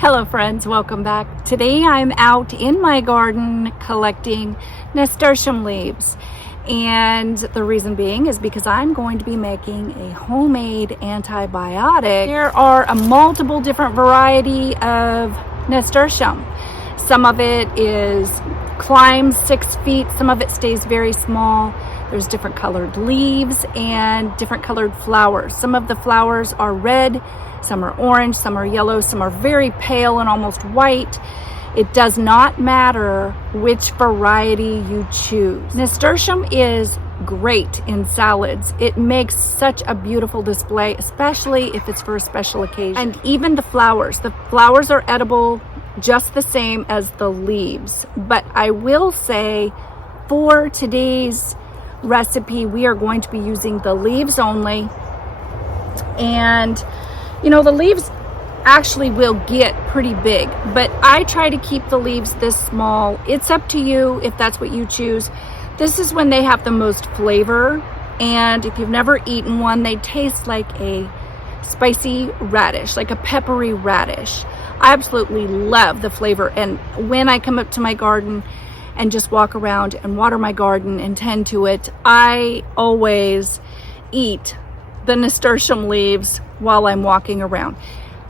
Hello friends, welcome back. Today I'm out in my garden collecting nasturtium leaves. And the reason being is because I'm going to be making a homemade antibiotic. There are a multiple different variety of nasturtium. Some of it climbs 6 feet, some of it stays very small. There's different colored leaves and different colored flowers. Some of the flowers are red, some are orange, some are yellow, some are very pale and almost white. It does not matter which variety you choose. Nasturtium is great in salads. It makes such a beautiful display, especially if it's for a special occasion. And even the flowers are edible just the same as the leaves. But I will say for today's recipe, we are going to be using the leaves only. And the leaves actually will get pretty big, but I try to keep the leaves this small. It's up to you if that's what you choose. This is when they have the most flavor, and if you've never eaten one, they taste like a spicy radish, like a peppery radish. I absolutely love the flavor, and when I come up to my garden and just walk around and water my garden and tend to it, I always eat the nasturtium leaves while I'm walking around.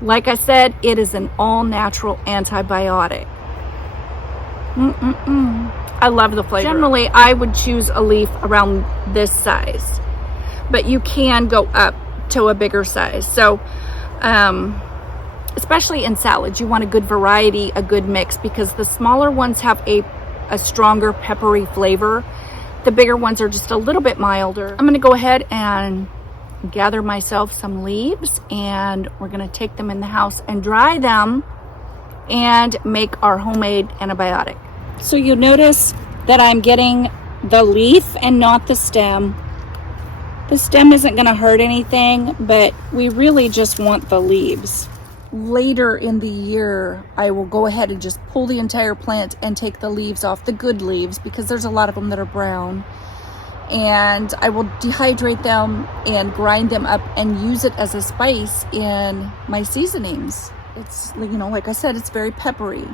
Like I said, it is an all-natural antibiotic. I love the flavor. Generally, I would choose a leaf around this size, but you can go up to a bigger size. So, especially in salads, you want a good variety, a good mix, because the smaller ones have a stronger peppery flavor. The bigger ones are just a little bit milder. I'm gonna go ahead and gather myself some leaves, and we're going to take them in the house and dry them and make our homemade antibiotic. So you'll notice that I'm getting the leaf and not the stem. The stem isn't going to hurt anything, but we really just want the leaves. Later in the year, I will go ahead and just pull the entire plant and take the leaves off, the good leaves, because there's a lot of them that are brown. And I will dehydrate them and grind them up and use it as a spice in my seasonings. It's, like I said, it's very peppery.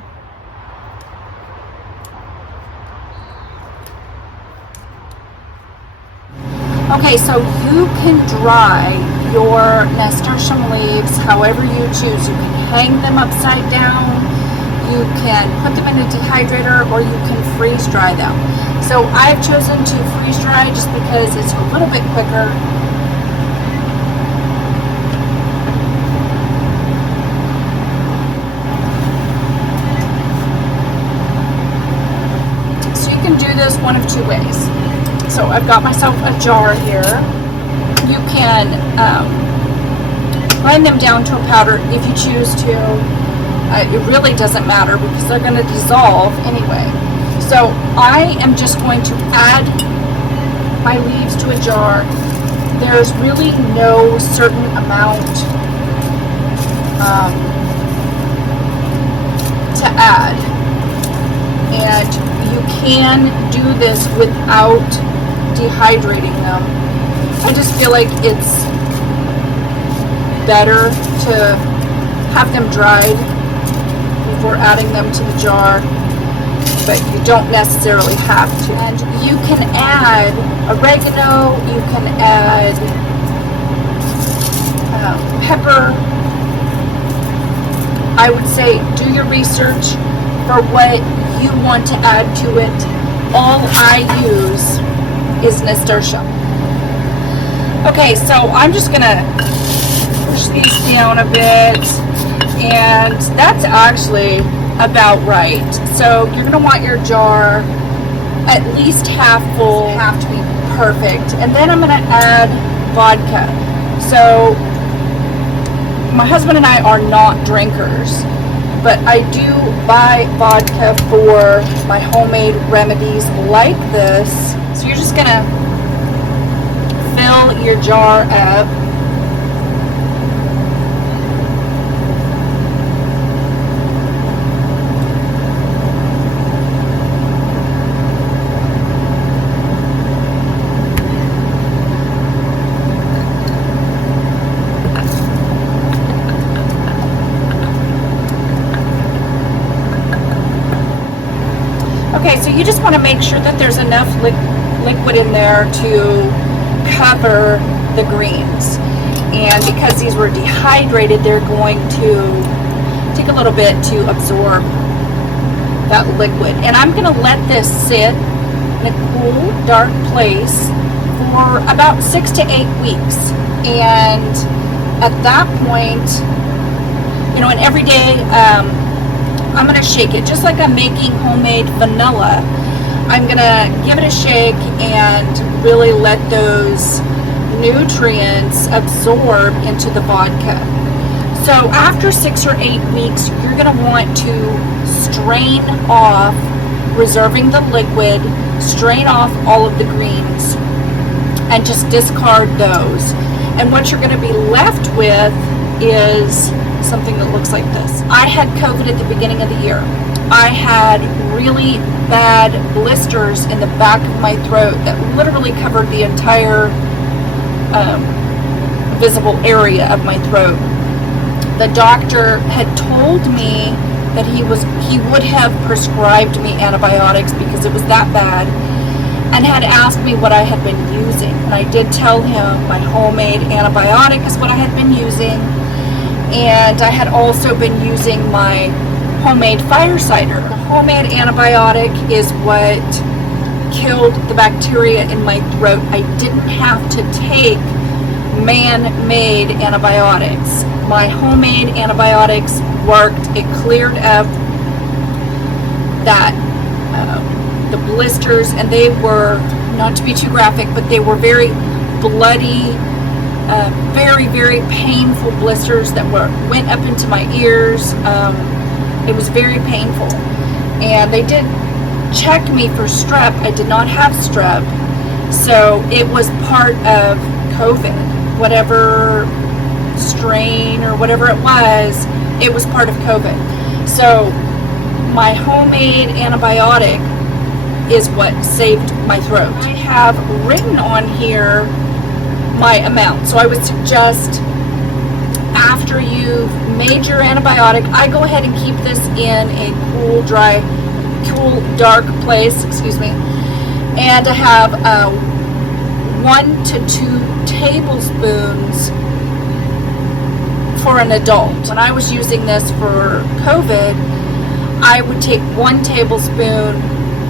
Okay, so you can dry your nasturtium leaves however you choose. You can hang them upside down, you can put them in a dehydrator, or you can freeze dry them. So I've chosen to freeze dry just because it's a little bit quicker. So you can do this one of two ways. So I've got myself a jar here. You can grind them down to a powder if you choose to. It really doesn't matter because they're going to dissolve anyway. So I am just going to add my leaves to a jar. There's really no certain amount to add. And you can do this without dehydrating them. I just feel like it's better to have them dried before adding them to the jar, but you don't necessarily have to. And you can add oregano, you can add pepper. I would say do your research for what you want to add to it. All I use is nasturtium. Okay, so I'm just gonna push these down a bit, and that's actually about right. So you're gonna want your jar at least half full, have to be perfect. And then I'm gonna add vodka. So my husband and I are not drinkers, but I do buy vodka for my homemade remedies like this. So you're just gonna fill your jar up. Okay, so you just want to make sure that there's enough liquid in there to cover the greens. And because these were dehydrated, they're going to take a little bit to absorb that liquid. And I'm going to let this sit in a cool, dark place for about 6 to 8 weeks. And at that point, you know, and every day I'm going to shake it just like I'm making homemade vanilla. I'm going to give it a shake and really let those nutrients absorb into the vodka. So after 6 or 8 weeks, you're going to want to strain off, reserving the liquid, strain off all of the greens, and just discard those. And what you're going to be left with is something that looks like this. I had COVID at the beginning of the year. I had really bad blisters in the back of my throat that literally covered the entire visible area of my throat. The doctor had told me that he would have prescribed me antibiotics because it was that bad, and had asked me what I had been using. And I did tell him my homemade antibiotic is what I had been using, and I had also been using my homemade fire cider. The homemade antibiotic is what killed the bacteria in my throat. I didn't have to take man-made antibiotics. My homemade antibiotics worked. It cleared up that the blisters, and they were, not to be too graphic, but they were very bloody, very, very painful blisters that went up into my ears. It was very painful. And they did check me for strep. I did not have strep. So it was part of COVID. Whatever strain or whatever it was part of COVID. So my homemade antibiotic is what saved my throat. I have written on here my amount. So I would suggest after you've made your antibiotic, I go ahead and keep this in a cool, dark place, and I have 1 to 2 tablespoons for an adult. When I was using this for COVID, I would take 1 tablespoon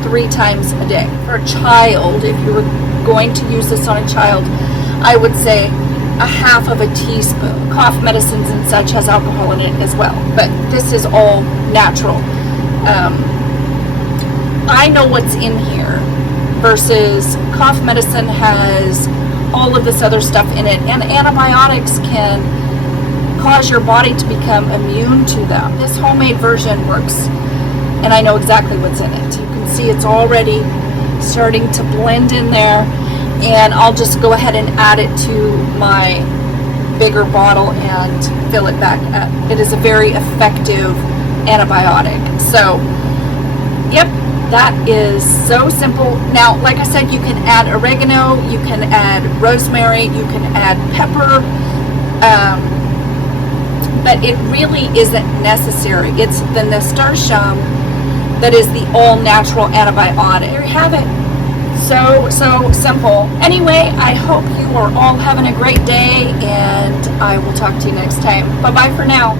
3 times a day. For a child, if you were going to use this on a child, I would say a half of a teaspoon. Cough medicines and such has alcohol in it as well, but this is all natural. I know what's in here versus cough medicine has all of this other stuff in it, and antibiotics can cause your body to become immune to them. This homemade version works, and I know exactly what's in it. You can see it's already starting to blend in there, and I'll just go ahead and add it to my bigger bottle and fill it back up. It is a very effective antibiotic. So, yep, that is so simple. Now, like I said, you can add oregano, you can add rosemary, you can add pepper, but it really isn't necessary. It's the nasturtium that is the all-natural antibiotic. There you have it. So simple. Anyway, I hope you are all having a great day, and I will talk to you next time. Bye-bye for now.